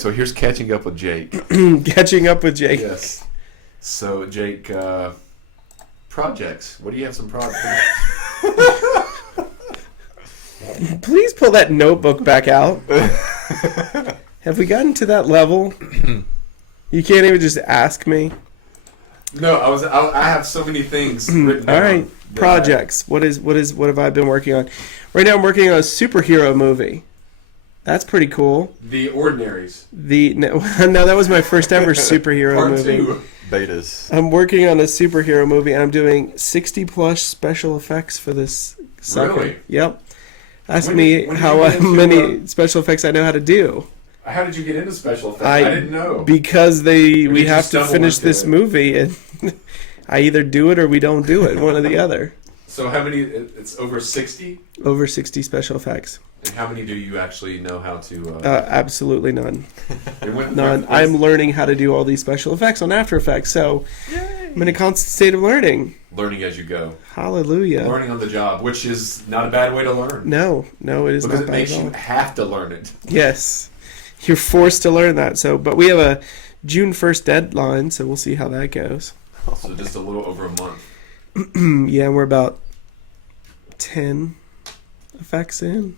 So here's catching up with Jake. Catching up with Jake. Yes. So Jake, projects. What do you have some projects? Please pull that notebook back out. Have we gotten to that level? You can't even just ask me. No, I have so many things written down. All right, projects. What have I been working on? Right now, I'm working on a superhero movie. That's pretty cool. The Ordinaries. No, that was my first ever superhero Part movie. 2. Betas. I'm working on a superhero movie, and I'm doing 60 plus special effects for this sucker. Really? Yep. Ask When me did you how get into, many special effects I know how to do. How did you get into special effects? I didn't know. Because we you have just to stumble finish into this it? movie, and I either do it or we don't do it, one or the other. So how many? It's over 60? Over 60 special effects. And how many do you actually know how to... Absolutely none. None. None. I'm learning how to do all these special effects on After Effecks, so I'm in a constant state of learning. Learning as you go. Hallelujah. Learning on the job, which is not a bad way to learn. No, it is Because not it bad makes at all. you have to learn it. Yes. You're forced to learn that. But we have a June 1st deadline, so we'll see how that goes. So just a little over a month. Yeah, we're about 10 effects in.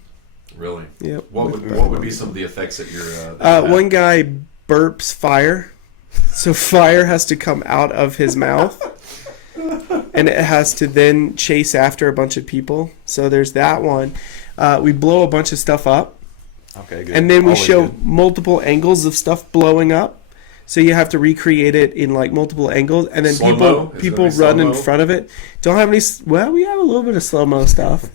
Really? Yep. What would be some of the effects that you're... One guy burps fire. So fire has to come out of his mouth. And it has to then chase after a bunch of people. So there's that one. We blow a bunch of stuff up. Okay, good. And then we Always show good. multiple angles of stuff blowing up. So you have to recreate it in like multiple angles, and then Slow-mo? Is it people gonna be run in slow-mo? front of it. Don't have any. Well, we have a little bit of slow mo stuff,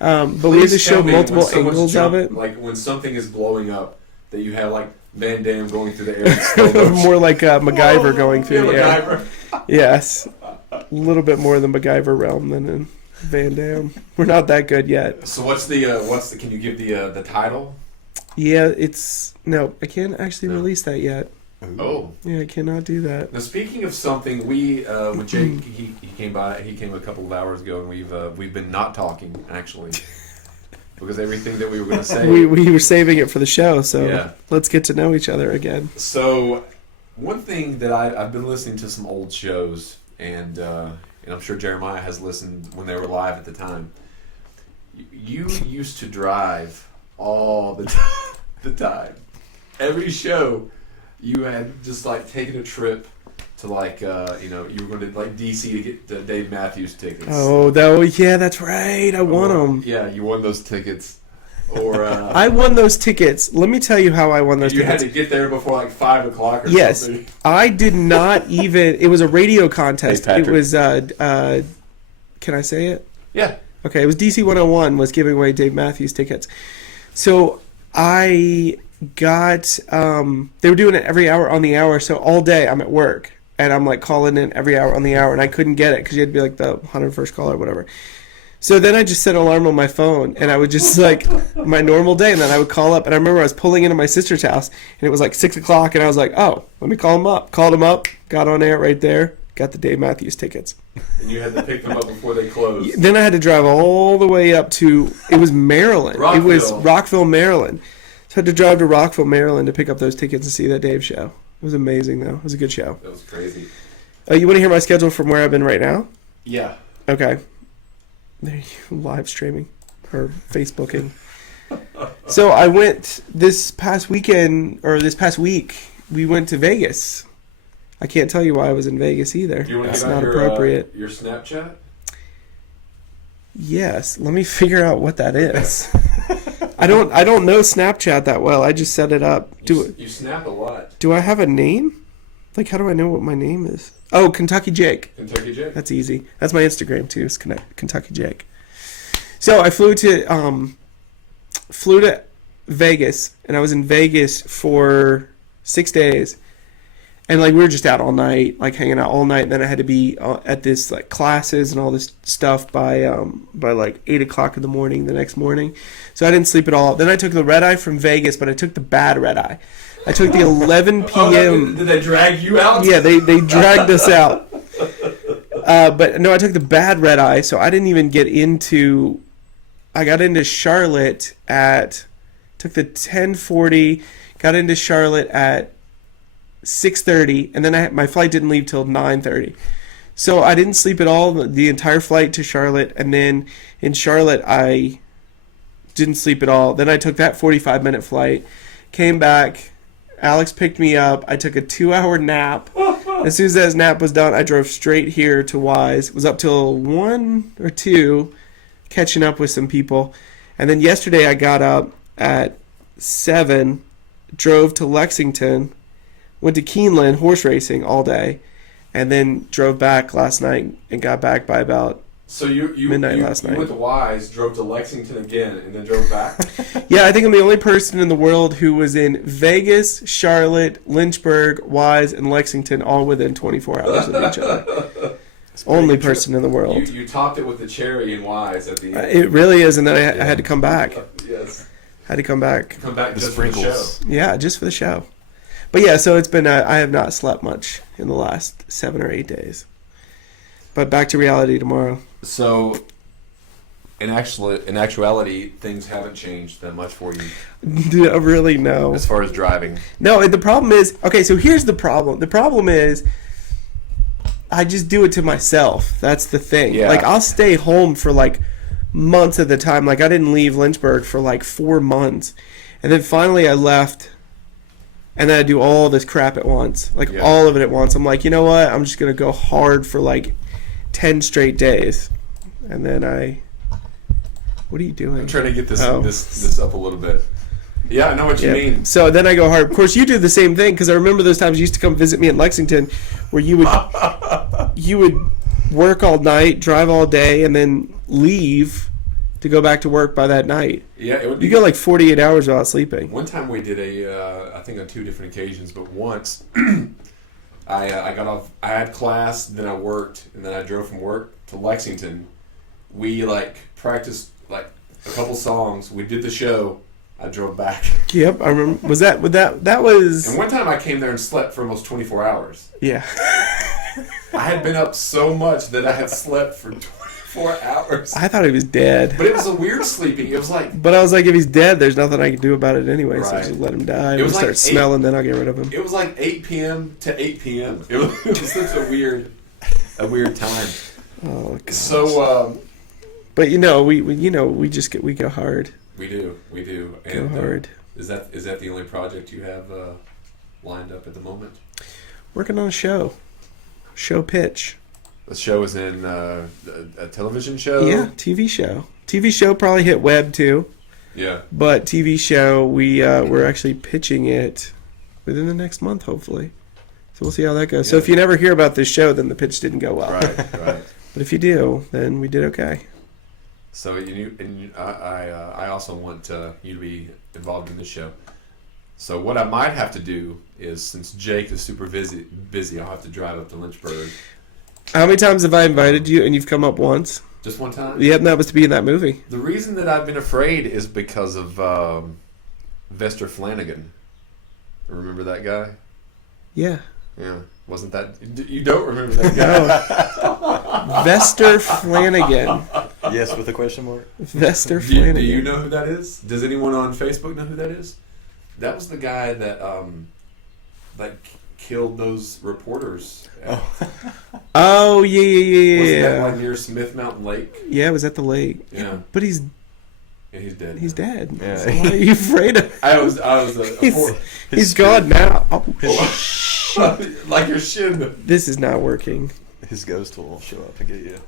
but we have to Please show tell me multiple when someone's angles of it. Like when something is blowing up, that you have like Van Damme going through the air. in slow motion. More like MacGyver going through the air. MacGyver. Yes, a little bit more in the MacGyver realm than in Van Damme. We're not that good yet. So what's the can you give the title? Yeah, no. I can't actually No. release that yet. Oh. Yeah, I cannot do that. Now speaking of something, we with Jake he came by. He came a couple of hours ago, and we've been not talking actually because everything that we were going to say. We were saving it for the show, so Yeah. let's get to know each other again. So one thing that I've been listening to some old shows, and I'm sure Jeremiah has listened when they were live at the time. You used to drive all the time. Every show, you had just like taken a trip to like you were going to like DC to get the Dave Matthews tickets. Yeah, that's right. I won them. Yeah, you won those tickets. Or I won those tickets. Let me tell you how I won those you tickets. had to get there before like 5 o'clock or Yes. something. I did not even. It was a radio contest. Hey, It Patrick. was. Can I say it? Yeah. Okay, it was DC 101 was giving away Dave Matthews tickets. So I got. They were doing it every hour on the hour. So all day I'm at work and I'm like calling in every hour on the hour, and I couldn't get it because you had to be like the 101st caller or whatever. So then I just set an alarm on my phone, and I would just like my normal day, and then I would call up. And I remember I was pulling into my sister's house, and it was like 6 o'clock, and I was like, "Oh, let me call him up." Called him up, got on air right there, got the Dave Matthews tickets. And you had to pick them up before they closed. Then I had to drive all the way up to it was Maryland. It was Rockville. Rockville, Maryland. So I had to drive to Rockville, Maryland to pick up those tickets and see that Dave show. It was amazing, though. It was a good show. That was crazy. You want to hear my schedule from where I've been right now? Yeah. Okay. There you live streaming or Facebooking. So I went this past weekend, or this past week, we went to Vegas. I can't tell you why I was in Vegas either. Do you want to That's give out not appropriate. your Snapchat? Yes, let me figure out what that is. I don't know Snapchat that well. I just set it up. You snap a lot. Do I have a name? Like, how do I know what my name is? Oh, Kentucky Jake. Kentucky Jake? That's easy. That's my Instagram too. It's Kentucky Jake. So I flew to Vegas, and I was in Vegas for 6 days, and like we were just out all night, like hanging out all night. And then I had to be at this like classes and all this stuff by like 8 o'clock in the morning the next morning. So I didn't sleep at all. Then I took the red eye from Vegas, but I took the bad red eye. I took the 11 p.m. Did they drag you out? Yeah, they dragged us out. But no, I took the bad red eye, so I didn't even get into. I got into Charlotte took the 10:40, got into Charlotte at 6:30, and then my flight didn't leave till 9:30. So I didn't sleep at all the entire flight to Charlotte, and then in Charlotte I didn't sleep at all. Then I took that 45-minute flight, came back. Alex picked me up. I took a 2-hour nap. As soon as that nap was done, I drove straight here to Wise. Was up till 1 or 2, catching up with some people. And then yesterday I got up at 7, drove to Lexington, went to Keeneland horse racing all day, and then drove back last night and got back by about So you midnight last night. went to Wise, drove to Lexington again, and then drove back. Yeah, I think I'm the only person in the world who was in Vegas, Charlotte, Lynchburg, Wise, and Lexington all within 24 hours of each other. Only person in the world. You topped it with the cherry and Wise at the end. It really is, and then I had to come back. Yes. Had to come back. Come back The just for the show. sprinkles. Yeah, just for the show. But yeah, so it's been, I have not slept much in the last 7 or 8 days. But back to reality tomorrow. So, in actuality, things haven't changed that much for you Really, no. as far as driving. No, the problem is, okay, so here's the problem. The problem is, I just do it to myself. That's the thing. Yeah. Like, I'll stay home for, like, months at the time. Like, I didn't leave Lynchburg for, like, 4 months. And then finally I left, and then I do all this crap at once. Like, Yeah. all of it at once. I'm like, you know what? I'm just going to go hard for, like, 10 straight days. And then what are you doing? I'm trying to get this Oh. this up a little bit. Yeah, I know what you Yeah. mean. So then I go hard. Of course, you do the same thing, because I remember those times you used to come visit me in Lexington, where you would work all night, drive all day, and then leave to go back to work by that night. Yeah, it would be You go like 48 hours without sleeping. One time we did I think on 2 different occasions, but once I got off. I had class, then I worked, and then I drove from work to Lexington. We practiced a couple songs. We did the show. I drove back. Yep, I remember. That was And one time I came there and slept for almost 24 hours. yeah. I had been up so much that I had slept for 24 hours. I thought he was dead, But it was a weird sleeping. It was like but I was like, if he's dead, there's nothing I can do about it anyway. So Right. just let him die. It If was he like starts 8 smelling, then I'll get rid of him. it was like 8 p.m. to 8 p.m. It was such a weird time. Oh god. So But we go hard. we do. Go And hard. is that the only project you have lined up at the moment? Working on a show pitch. The show is in a television show. Yeah, TV show. TV show probably hit web too, Yeah. but TV show we're actually pitching it within the next month, hopefully. So we'll see how that goes. So Yeah. if you never hear about this show, then the pitch didn't go well. Right. But if you do, then we did okay. So I also want you to be involved in this show. So what I might have to do is, since Jake is super busy, I'll have to drive up to Lynchburg. How many times have I invited you and you've come up once? Just one time. Yep, that was to be in that movie. The reason that I've been afraid is because of Vester Flanagan. Remember that guy? Yeah. Yeah. Wasn't that... You don't remember that guy? Vester Flanagan. Yes, with a question mark. Vester Do Flanagan. you know who that is? Does anyone on Facebook know who that is? That was the guy that killed those reporters. Oh, yeah. Wasn't that like near Smith Mountain Lake? Yeah, it was at the lake. Yeah. But he's And he's dead. He's now. dead. Yeah. So why are you afraid of? I was He's gone now. Oh, like your shin. this is not working. His ghost will show up and get you.